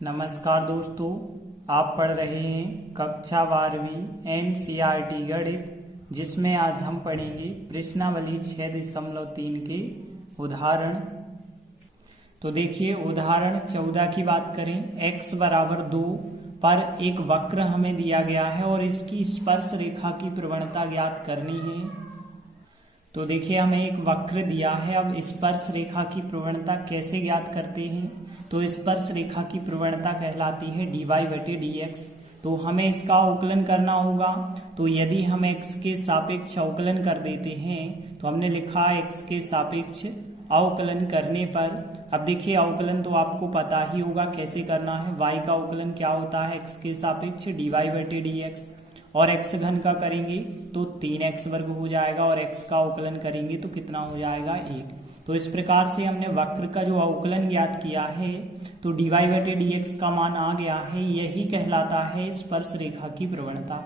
नमस्कार दोस्तों, आप पढ़ रहे हैं कक्षा 12वीं एनसीईआरटी गणित, जिसमें आज हम पढ़ेंगे प्रश्नावली 6.3 के उदाहरण। तो देखिए, उदाहरण 14 की बात करें। x बराबर 2 पर एक वक्र हमें दिया गया है और इसकी स्पर्श रेखा की प्रवणता ज्ञात करनी है। तो देखिए, हमें एक वक्र दिया है। अब स्पर्श रेखा की प्रवणता कैसे ज्ञात करते हैं? तो स्पर्श रेखा की प्रवणता कहलाती है dy/dx। तो हमें इसका अवकलन करना होगा। तो यदि हम x के सापेक्ष अवकलन कर देते हैं, तो हमने लिखा x के सापेक्ष अवकलन करने पर, अब देखिए अवकलन तो आपको पता ही होगा कैसे करना है। y का अवकलन क्या होता है? x के सापेक्ष dy/dx। और x घन का करेंगे तो 3x वर्ग हो जाएगा, और x का अवकलन करेंगे तो कितना हो जाएगा? 1। तो इस प्रकार से हमने वक्र का जो अवकलन ज्ञात किया है, तो dy/dx का मान आ गया है। यही कहलाता है स्पर्श रेखा की प्रवणता।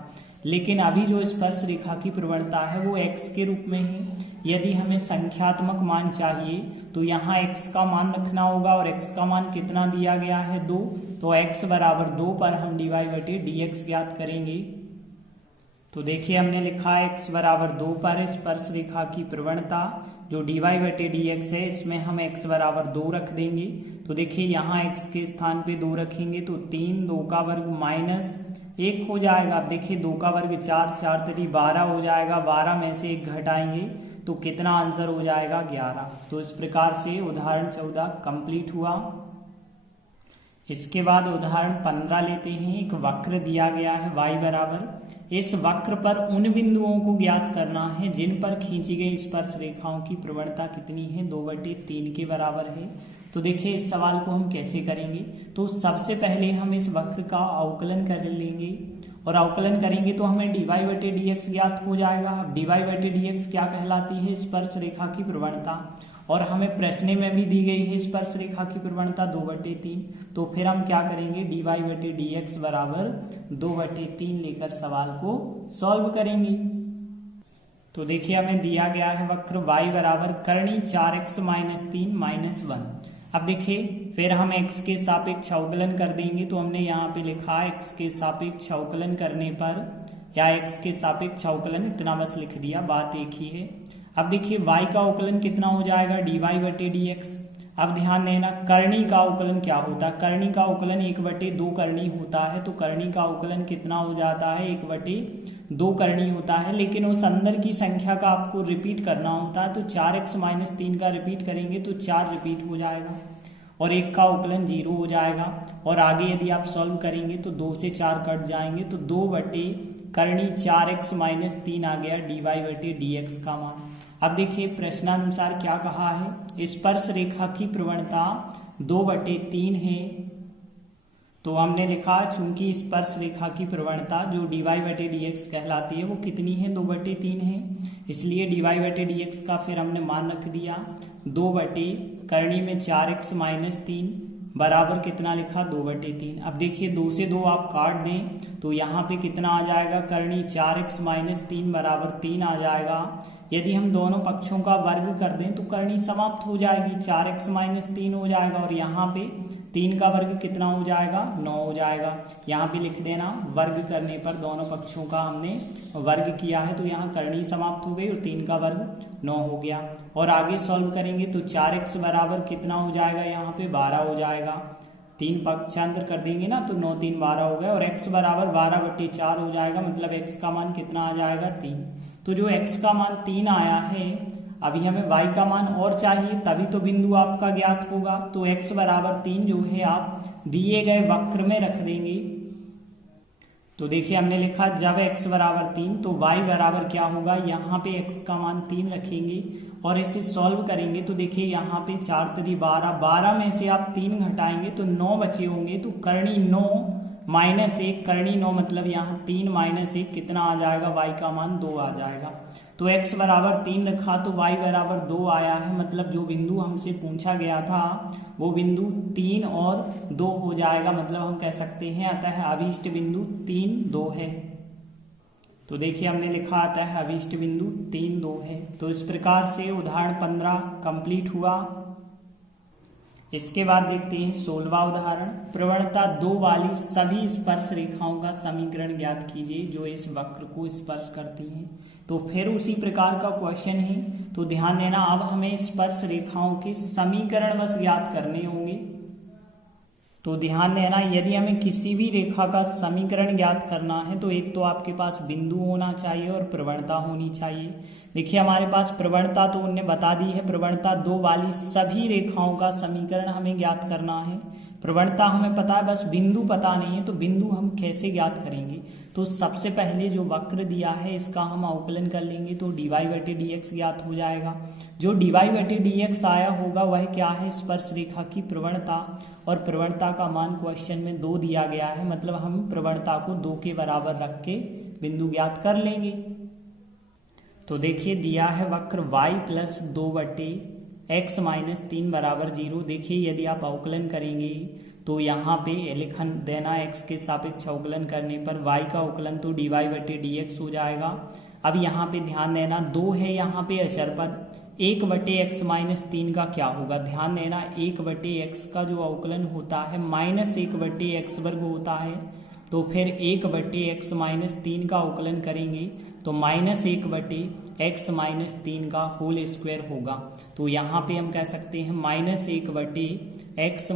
लेकिन अभी जो स्पर्श रेखा की प्रवणता है वो x के रूप में है। यदि हमें संख्यात्मक मान चाहिए तो यहाँ x का मान रखना होगा, और x का मान कितना दिया गया है? 2। तो x बराबर 2 पर हम dy/dx ज्ञात करेंगे। तो देखिए, हमने लिखा है x बराबर 2 पर स्पर्श रेखा की प्रवणता जो dy/dx है, इसमें हम x बराबर 2 रख देंगे। तो देखिए, यहाँ x के स्थान पे 2 रखेंगे तो 3, 2 का वर्ग माइनस 1 हो जाएगा। अब देखिए, 2 का वर्ग 4, 4 3 12 हो जाएगा। 12 में से 1 घटाएंगे तो कितना आंसर हो जाएगा? 11। तो इस प्रकार से उदाहरण 14 कंप्लीट हुआ। इसके बाद उदाहरण 15 लेते हैं। एक वक्र दिया गया है y बराबर, इस वक्र पर उन बिंदुओं को ज्ञात करना है जिन पर खींची गई स्पर्श रेखाओं की प्रवणता कितनी है? 2/3 के बराबर है। तो देखिए, इस सवाल को हम कैसे करेंगे? तो सबसे पहले हम इस वक्र का अवकलन कर लेंगे, और अवकलन करेंगे तो हमें dy/dx ज्ञात हो जाएगा। अब dy/dx क्या कहलाती है? स्पर्श रेखा की प्रवणता। और हमें प्रश्न में भी दी गई है स्पर्श रेखा की प्रवणता 2/3। तो फिर हम क्या करेंगे? dy/dx बराबर 2/3 लेकर सवाल को सॉल्व करेंगे। तो देखिए, हमें दिया गया है वक्र y बराबर कर्णी 4x - 3 - 1। अब देखिए, फिर हम x के सापेक्ष अवकलन कर देंगे। तो हमने यहाँ पे लिखा x के सापेक्ष अवकलन करने पर, या x के सापेक्ष अवकलन, इतना बस लिख दिया, बात एक ही है। अब देखिए, y का अवकलन कितना हो जाएगा? dy/dx। अब ध्यान देना, कर्णी का अवकलन क्या होता है? कर्णी का अवकलन 1/2 कर्णी होता है। तो कर्णी का अवकलन कितना हो जाता है? 1/2 कर्णी होता है। लेकिन उस अंदर की संख्या का आपको रिपीट करना होता है। तो 4x - 3 का रिपीट करेंगे तो 4 रिपीट हो जाएगा, और 1 का अवकलन 0 हो जाएगा। और आगे यदि आप सॉल्व करेंगे तो 2 से 4 कट जाएंगे, तो 2/कर्णी 4x - 3 आ गया dy/dx का मान। अब देखिए, प्रश्नानुसार क्या कहा है? स्पर्श रेखा की प्रवणता 2/3 है। तो हमने लिखा, चूंकि स्पर्श रेखा की प्रवणता जो dy/dx कहलाती है वो कितनी है? 2/3 है। इसलिए dy/dx का फिर हमने मान रख दिया 2/कर्णी में 4x - 3 बराबर कितना लिखा? 2/3। अब देखिए, 2 से 2 आप काट दें तो यहाँ पे कितना आ जाएगा? कर्णी 4x - 3 बराबर 3 आ जाएगा। यदि हम दोनों पक्षों का वर्ग कर दें तो कर्णी समाप्त हो जाएगी, 4x - 3 हो जाएगा, और यहाँ पे 3 का वर्ग कितना हो जाएगा? 9 हो जाएगा। यहाँ पे लिख देना, वर्ग करने पर दोनों पक्षों का हमने वर्ग किया है, तो यहाँ कर्णी समाप्त हो गई और 3 का वर्ग 9 हो गया। और आगे सॉल्व करेंगे तो 4x बराबर कितना हो जाएगा? यहाँ पे 12 हो जाएगा। 3 पक्षांतर कर देंगे ना, तो 9 3 12 हो गया, और x बराबर 12/4 हो जाएगा। मतलब x का मान कितना आ जाएगा? 3। तो जो x का मान 3 आया है, अभी हमें y का मान और चाहिए, तभी तो बिंदु आपका ज्ञात होगा। तो x बराबर 3 जो है आप दिए गए वक्र में रख देंगे। तो देखिए, हमने लिखा जब x बराबर 3 तो y बराबर क्या होगा? यहाँ पे x का मान 3 रखेंगे और इसे सॉल्व करेंगे। तो देखिए, यहाँ पे 4 3 12, 12 में से आप 3 घटाएंगे तो 9 बचे होंगे। तो कर्णी 9 - 1, कर्णी 9 मतलब यहाँ 3 - 1 कितना आ जाएगा? y का मान 2 आ जाएगा। तो x बराबर 3 रखा तो y बराबर 2 आया है। मतलब जो बिंदु हमसे पूछा गया था वो बिंदु 3 और 2 हो जाएगा। मतलब हम कह सकते हैं अतः अभीष्ट बिंदु 3 2 है। तो देखिए, हमने लिखा आता है अभीष्ट बिंदु 3 2 है। तो इस प्रकार से उदाहरण 15 कंप्लीट हुआ। इसके बाद देखते हैं 16वां उदाहरण। प्रवणता 2 वाली सभी स्पर्श रेखाओं का समीकरण ज्ञात कीजिए जो इस वक्र को स्पर्श करती हैं। तो फिर उसी प्रकार का क्वेश्चन है, तो ध्यान देना, अब हमें स्पर्श रेखाओं के समीकरण बस ज्ञात करने होंगे। तो ध्यान देना, यदि हमें किसी भी रेखा का समीकरण ज्ञात करना है तो एक तो आपके पास बिंदु होना चाहिए और प्रवणता होनी चाहिए। देखिए हमारे पास प्रवणता तो उन्होंने बता दी है, प्रवणता 2 वाली सभी रेखाओं का समीकरण हमें ज्ञात करना है। प्रवणता हमें पता है, बस बिंदु पता नहीं है, तो बिंदु हम कैसे ज्ञात करेंगे। तो सबसे पहले जो वक्र दिया है इसका हम अवकलन कर लेंगे तो dy/dx ज्ञात हो जाएगा। जो dy/dx आया होगा वह क्या है, स्पर्श रेखा की प्रवणता, और प्रवणता का मान क्वेश्चन में 2 दिया गया है, मतलब हम प्रवणता को 2 के बराबर रख के बिंदु ज्ञात कर लेंगे। तो देखिए दिया है वक्र y + 2/x - 3 = 0। देखिए यदि आप अवकलन करेंगे तो यहाँ पे लिखन देना, x के सापेक्ष अवकलन करने पर y का अवकलन तो dy/dx हो जाएगा। अब यहाँ पे ध्यान देना 2 है यहाँ पे अचर पद, 1/x - 3 का क्या होगा, ध्यान देना 1/x का जो अवकलन होता है -1/x² होता है, तो फिर 1/x - 3 का अवकलन करेंगे तो -1/x - 3 का होल स्क्वायर होगा। तो यहाँ पे हम कह सकते हैं -1/x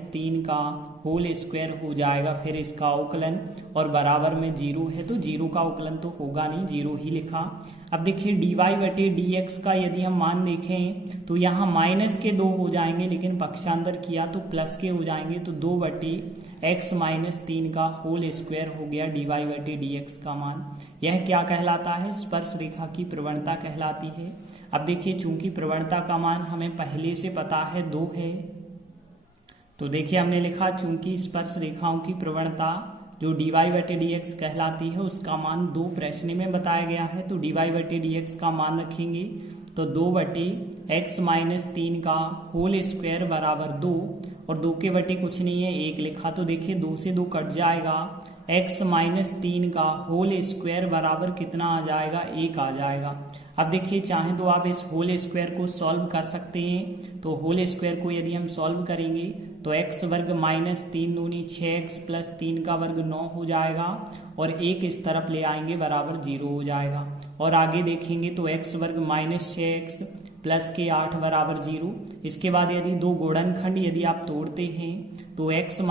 - 3 का होल स्क्वायर हो जाएगा, फिर इसका अवकलन, और बराबर में 0 है तो 0 का अवकलन तो होगा नहीं, 0 ही लिखा। अब देखिए dy/dx का यदि हम मान देखें तो यहाँ -2 हो जाएंगे, लेकिन पक्षांतर किया तो प्लस के हो जाएंगे, तो 2/x - 3 का होल स्क्वायर हो गया dy/dx का मान। यह क्या कहलाता है, स्पर्श रेखा की प्रवणता कहलाती है। अब देखिए चूंकि प्रवणता का मान हमें पहले से पता है 2 है, तो देखिए हमने लिखा चूंकि स्पर्श रेखाओं की प्रवणता जो dy/dx कहलाती है उसका मान 2 प्रश्न में बताया गया है, तो dy/dx का मान रखेंगे तो 2/x - 3 का होल स्क्वायर बराबर 2, और 2 के बटे कुछ नहीं है 1 लिखा, तो देखिए 2 से 2 कट जाएगा, x - 3 का होल स्क्वायर बराबर कितना आ जाएगा, 1 आ जाएगा। अब देखिए चाहे तो आप इस होल स्क्वायर को सॉल्व कर सकते हैं, तो होल स्क्वायर को यदि हम सॉल्व करेंगे तो x² - 3 दूनी 6x + 3 का वर्ग 9 हो जाएगा, और 1 इस तरफ ले आएंगे बराबर 0 हो जाएगा। और आगे देखेंगे तो x² - 6x + 8 बराबर 0। इसके बाद यदि 2 गुणनखंड यदि आप तोड़ते हैं तो x -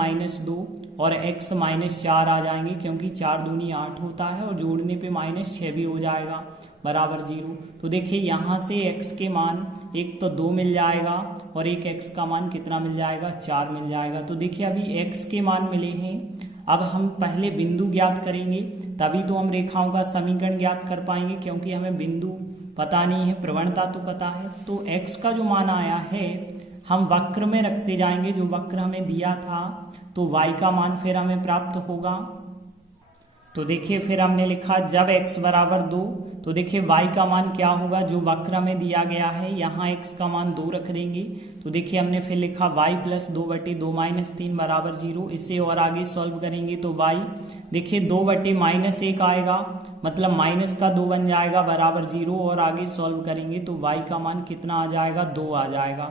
2 और x - 4 आ जाएंगे, क्योंकि 4 दूनी 8 होता है और जोड़ने पे -6 भी हो जाएगा बराबर 0। तो देखिए यहाँ से x के मान एक तो 2 मिल जाएगा और एक x का मान कितना मिल जाएगा, 4 मिल जाएगा। तो देखिए अभी x के मान मिले हैं, अब हम पहले बिंदु ज्ञात करेंगे तभी तो हम रेखाओं का समीकरण ज्ञात कर पाएंगे, क्योंकि हमें बिंदु पता नहीं है, प्रवणता तो पता है। तो x का जो मान आया है हम वक्र में रखते जाएंगे, जो वक्र हमें दिया था, तो y का मान फिर हमें प्राप्त होगा। तो देखिए फिर हमने लिखा जब x बराबर 2, तो देखिए y का मान क्या होगा, जो वक्र में दिया गया है यहाँ x का मान 2 रख देंगे। तो देखिए हमने फिर लिखा y + 2/2 - 3 बराबर 0। इससे और आगे सॉल्व करेंगे तो y देखिए 2/-1 आएगा, मतलब माइनस का 2 बन जाएगा बराबर 0, और आगे सॉल्व करेंगे तो y का मान कितना आ जाएगा, 2 आ जाएगा।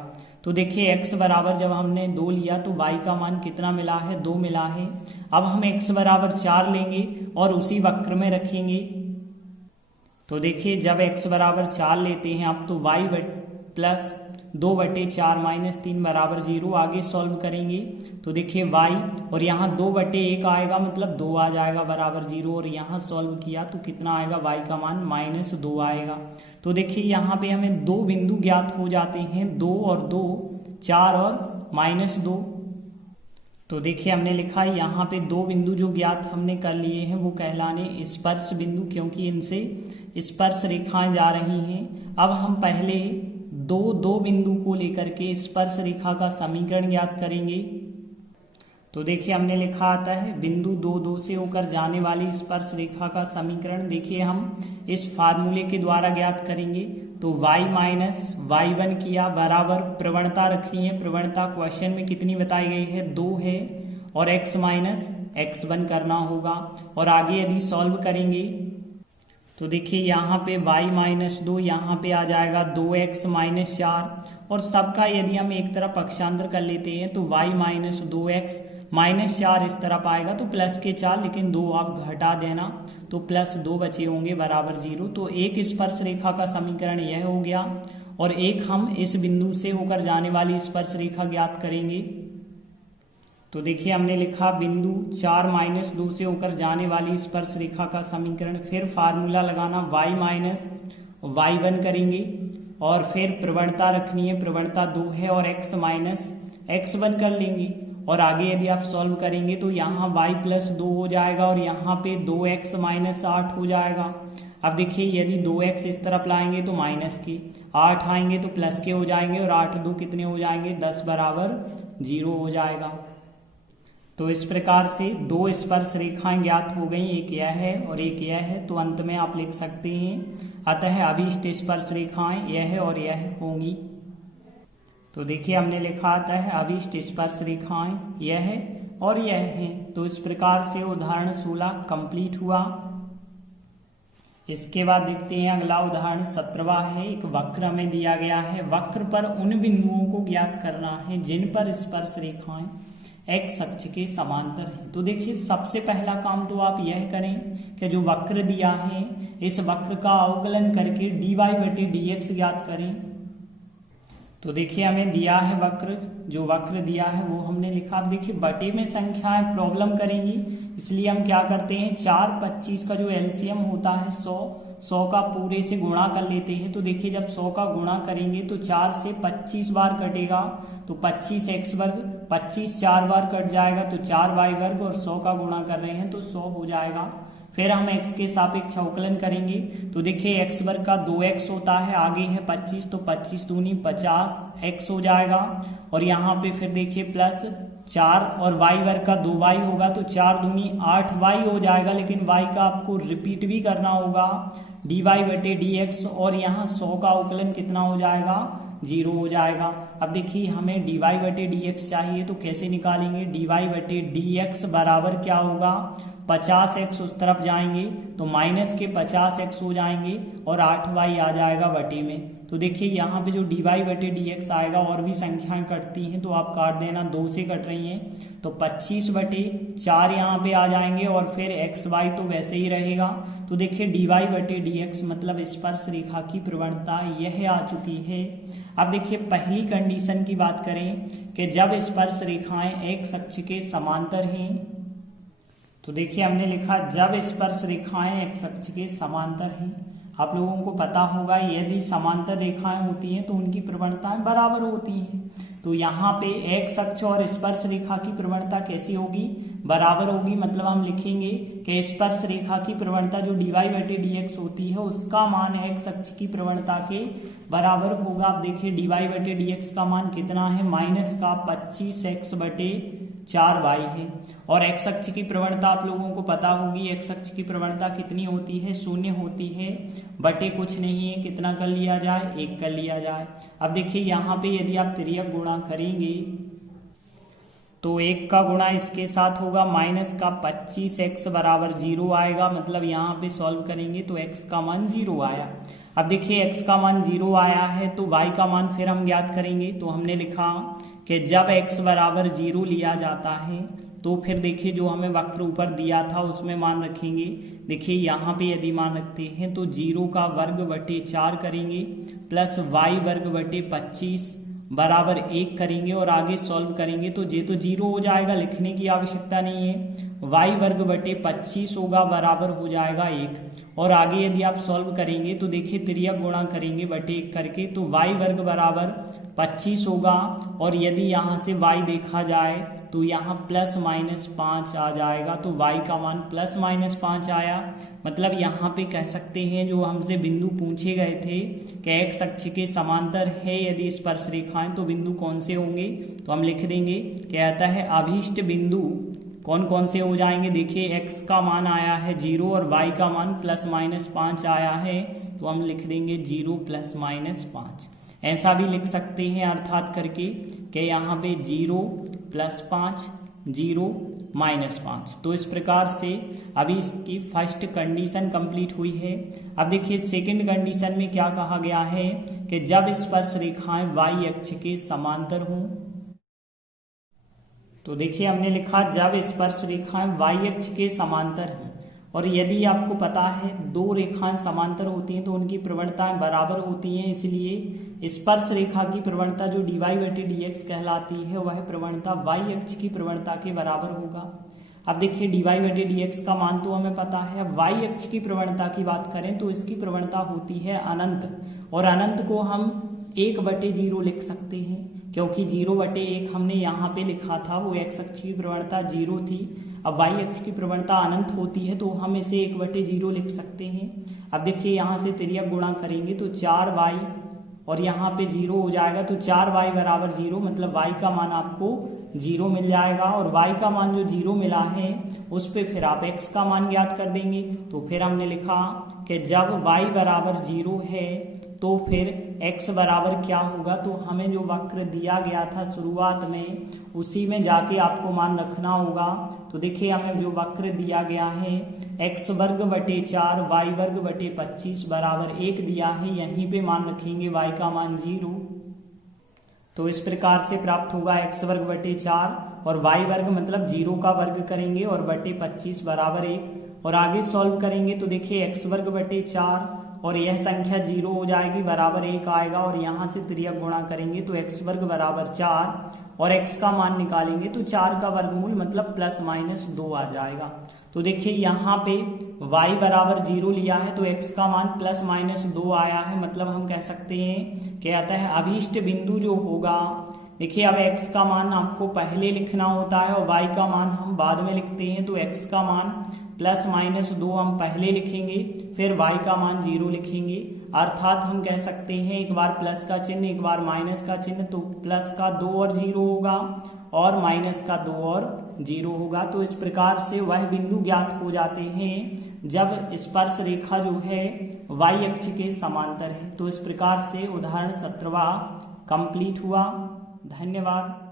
तो देखिए x बराबर जब हमने 2 लिया तो y का मान कितना मिला है, 2 मिला है। अब हम x बराबर 4 लेंगे और उसी वक्र में रखेंगे। तो देखिए जब x बराबर 4 लेते हैं अब तो y + 2/4 - 3 बराबर 0, आगे सॉल्व करेंगे तो देखिए y और यहाँ 2/1 आएगा, मतलब 2 आ जाएगा बराबर 0, और यहाँ सॉल्व किया तो कितना आएगा, y का मान -2 आएगा। तो देखिए यहाँ पे हमें 2 बिंदु ज्ञात हो जाते हैं, 2 और 2 4 और -2। तो देखिए हमने लिखा है यहाँ पे 2 बिंदु जो ज्ञात हमने कर लिए हैं वो कहलाने स्पर्श बिंदु, क्योंकि इनसे स्पर्श रेखाएं जा रही हैं। अब हम पहले 2 बिंदु को लेकर के स्पर्श रेखा का समीकरण ज्ञात करेंगे। तो देखिए हमने लिखा आता है बिंदु 2 से होकर जाने वाली स्पर्श रेखा का समीकरण, देखिए हम इस फार्मूले के द्वारा ज्ञात करेंगे। तो y - y1 किया बराबर प्रवणता रखनी है, प्रवणता क्वेश्चन में कितनी बताई गई है, 2 है, और x - x1 करना होगा, और आगे यदि सॉल्व करेंगे तो देखिए यहाँ पे y - 2 यहाँ पे आ जाएगा 2x - 4, और सबका यदि हम एक तरफ पक्षांतर कर लेते हैं तो y माइनस 2x माइनस 4 इस तरफ आएगा तो प्लस के 4, लेकिन 2 आप घटा देना तो प्लस 2 बचे होंगे बराबर 0। तो एक स्पर्श रेखा का समीकरण यह हो गया और एक हम इस बिंदु से होकर जाने वाली स्पर्श रेखा ज्ञात करेंगे। तो देखिए हमने लिखा बिंदु 4 माइनस 2 से होकर जाने वाली स्पर्श रेखा का समीकरण, फिर फार्मूला लगाना y माइनस y1 करेंगे और फिर प्रवणता रखनी है, प्रवणता 2 है और x माइनस x1 कर लेंगे और आगे यदि आप सॉल्व करेंगे तो यहाँ y प्लस 2 हो जाएगा और यहाँ पे 2x माइनस 8 हो जाएगा। अब देखिए यदि 2x इस तरफ लाएंगे तो माइनस के, 8 आएंगे तो प्लस के हो जाएंगे और 8 2 कितने हो जाएंगे 10 बराबर 0 हो जाएगा। तो इस प्रकार से दो स्पर्श रेखाएं ज्ञात हो गई, एक यह है और एक यह है। तो अंत में आप लिख सकते हैं अतः अभीष्ट स्पर्श रेखाएं यह है और यह होंगी। तो देखिए हमने लिखा अतः अभीष्ट स्पर्श रेखाएं यह है और यह है। तो इस प्रकार से उदाहरण 16 कंप्लीट हुआ। इसके बाद देखते हैं अगला उदाहरण 17वां है। एक वक्र हमें दिया गया है, वक्र पर उन बिंदुओं को ज्ञात करना है जिन पर स्पर्श रेखाएं एक्स अक्ष के समांतर है। तो देखिए सबसे पहला काम तो आप यह करें कि जो वक्र दिया है इस वक्र का अवकलन करके dy बटे dx ज्ञात करें। तो देखिए हमें दिया है वक्र, जो वक्र दिया है वो हमने लिखा। अब देखिए बटे में संख्याएं प्रॉब्लम करेंगी, इसलिए हम क्या करते हैं 4 25 का जो एलसीएम होता है 100 का पूरे से गुणा कर लेते हैं। तो देखिए जब 100 का गुणा करेंगे तो 4 से 25 बार कटेगा तो 25x वर्ग, 25 4 बार कट जाएगा तो 4y वर्ग और 100 का गुणा कर रहे हैं तो 100 हो जाएगा। फिर हम x के सापेक्ष अवकलन करेंगे तो देखिए x वर्ग का 2x होता है, आगे है 25 तो 25 दूनी 50x हो जाएगा और यहाँ पे फिर देखिए प्लस 4 और y वर्ग का 2y होगा तो 4 दूनी 8y हो जाएगा। लेकिन y का आपको रिपीट भी करना होगा dy बटे dx और यहाँ 100 का अवकलन कितना हो जाएगा 0 हो जाएगा। अब देखिए हमें dy बटे dx चाहिए तो कैसे निकालेंगे, dy बटे dx बराबर क्या होगा 50x उस तरफ जाएंगे तो माइनस के 50x हो जाएंगे और 8y आ जाएगा बटे में। तो देखिए यहाँ पे जो dy बटे dx आएगा और भी संख्याएं कटती हैं तो आप काट देना, 2 से कट रही हैं तो 25 बटे 4 यहाँ पे आ जाएंगे और फिर xy तो वैसे ही रहेगा। तो देखिए dy बटे dx मतलब स्पर्श रेखा की प्रवणता यह आ चुकी है। अब देखिए पहली कंडीशन की बात करें कि जब स्पर्श रेखाएं x अक्ष के समांतर हैं। तो देखिए हमने लिखा जब स्पर्श रेखाएं x अक्ष के समांतर हैं। आप लोगों को पता होगा यदि समांतर रेखाएं होती हैं तो उनकी प्रवणताएं बराबर होती हैं। तो यहाँ पे x अक्ष और स्पर्श रेखा की प्रवणता कैसी होगी, बराबर होगी। मतलब हम लिखेंगे कि स्पर्श रेखा की प्रवणता जो dy बटे dx होती है उसका मान x अक्ष की प्रवणता के बराबर होगा। आप देखिए dy बटे dx का मान कितना है, माइनस का 25x बटे 4y है और x अक्ष की प्रवणता आप लोगों को पता होगी, x अक्ष की प्रवणता कितनी होती है 0 होती है, बटे कुछ नहीं है, कितना कर लिया जाए 1 कर लिया जाए। अब देखिए यहाँ पे यदि आप तिर्यक गुणा करेंगे तो 1 का गुणा इसके साथ होगा, माइनस का 25x बराबर 0 आएगा। मतलब यहाँ पे सॉल्व करेंगे तो x का मान 0 आया। अब देखिए x का मान 0 आया है तो y का मान फिर हम ज्ञात करेंगे। तो हमने लिखा कि जब x बराबर 0 लिया जाता है तो फिर देखिए जो हमें वक्र ऊपर दिया था उसमें मान रखेंगे। देखिए यहाँ पे यदि मान रखते हैं तो 0 का वर्ग बटे 4 करेंगे प्लस y वर्ग बटे 25 बराबर 1 करेंगे और आगे सॉल्व करेंगे तो ये तो 0 हो जाएगा, लिखने की आवश्यकता नहीं है। y वर्ग बटे 25 होगा बराबर हो जाएगा 1 और आगे यदि आप सॉल्व करेंगे तो देखिए तिर्यक गुणा करेंगे बटे 1 करके तो y वर्ग बराबर 25 होगा और यदि यहाँ से y देखा जाए तो यहाँ प्लस माइनस 5 आ जाएगा। तो y का मान प्लस माइनस 5 आया। मतलब यहाँ पे कह सकते हैं जो हमसे बिंदु पूछे गए थे कि x अक्ष के समांतर है यदि स्पर्श रेखाएं तो बिंदु कौन से होंगे। तो हम लिख देंगे कि अतः अभीष्ट बिंदु कौन कौन से हो जाएंगे। देखिए x का मान आया है 0 और y का मान प्लस माइनस 5 आया है तो हम लिख देंगे 0 प्लस माइनस 5। ऐसा भी लिख सकते हैं अर्थात करके कि यहाँ पे 0 प्लस 5 0 -5। तो इस प्रकार से अभी इसकी फर्स्ट कंडीशन कंप्लीट हुई है। अब देखिए सेकंड कंडीशन में क्या कहा गया है कि जब स्पर्श रेखाएं y अक्ष के समांतर हों। तो देखिए हमने लिखा जब स्पर्श रेखाएं y अक्ष के समांतर हैं और यदि आपको पता है दो रेखाएं समांतर होती हैं तो उनकी प्रवणताएं बराबर होती हैं, इसलिए स्पर्श रेखा की प्रवणता जो dy/dx कहलाती है वह प्रवणता y अक्ष की प्रवणता के बराबर होगा। अब देखिए dy/dx का मान तो हमें पता है। अब y अक्ष की प्रवणता की बात करें तो इसकी प्रवणता होती है अनंत, और अनंत को हम 1/0 लिख सकते हैं क्योंकि 0/1 हमने यहाँ पे लिखा था, वो x अक्ष की प्रवणता 0 थी। अब y अक्ष की प्रवणता अनंत होती है तो हम इसे 1/0 लिख सकते हैं। अब देखिए यहाँ से तिर्यक गुणा करेंगे तो 4y और यहाँ पे 0 हो जाएगा, तो 4y बराबर 0, मतलब y का मान आपको 0 मिल जाएगा। और y का मान जो 0 मिला है उस पे फिर आप x का मान ज्ञात कर देंगे। तो फिर हमने लिखा कि जब y बराबर 0 है तो फिर x बराबर क्या होगा, तो हमें जो वक्र दिया गया था शुरुआत में उसी में जाके आपको मान रखना होगा। तो देखिए हमें जो वक्र दिया गया है x वर्ग बटे 4 y वर्ग बटे 25 बराबर 1 दिया है, यहीं पे मान रखेंगे y का मान 0। तो इस प्रकार से प्राप्त होगा x वर्ग बटे 4 और y वर्ग मतलब 0 का वर्ग करेंगे और बटे 25 बराबर 1। और आगे सॉल्व करेंगे तो देखिए x वर्ग बटे 4 और यह संख्या 0 हो जाएगी, बराबर 1 आएगा, और यहाँ से तिर्यक गुणा करेंगे तो x वर्ग बराबर 4 और x का मान निकालेंगे तो 4 का वर्गमूल मतलब ±2 आ जाएगा। तो देखिए यहाँ पे y बराबर 0 लिया है तो x का मान ±2 आया है, मतलब हम कह सकते हैं कि अतः अभीष्ट बिंदु जो होगा, देखिए अब x का मान आपको पहले लिखना होता है और y का मान हम बाद में लिखते हैं। तो x का मान ±2 हम पहले लिखेंगे, फिर y का मान 0 लिखेंगे, अर्थात हम कह सकते हैं एक बार प्लस का चिन्ह एक बार माइनस का चिन्ह, तो प्लस का 2 और 0 होगा और माइनस का 2 और 0 होगा। तो इस प्रकार से वह बिंदु ज्ञात हो जाते हैं जब स्पर्श रेखा जो है y अक्ष के समांतर है। तो इस प्रकार से उदाहरण 17वां कंप्लीट हुआ। धन्यवाद।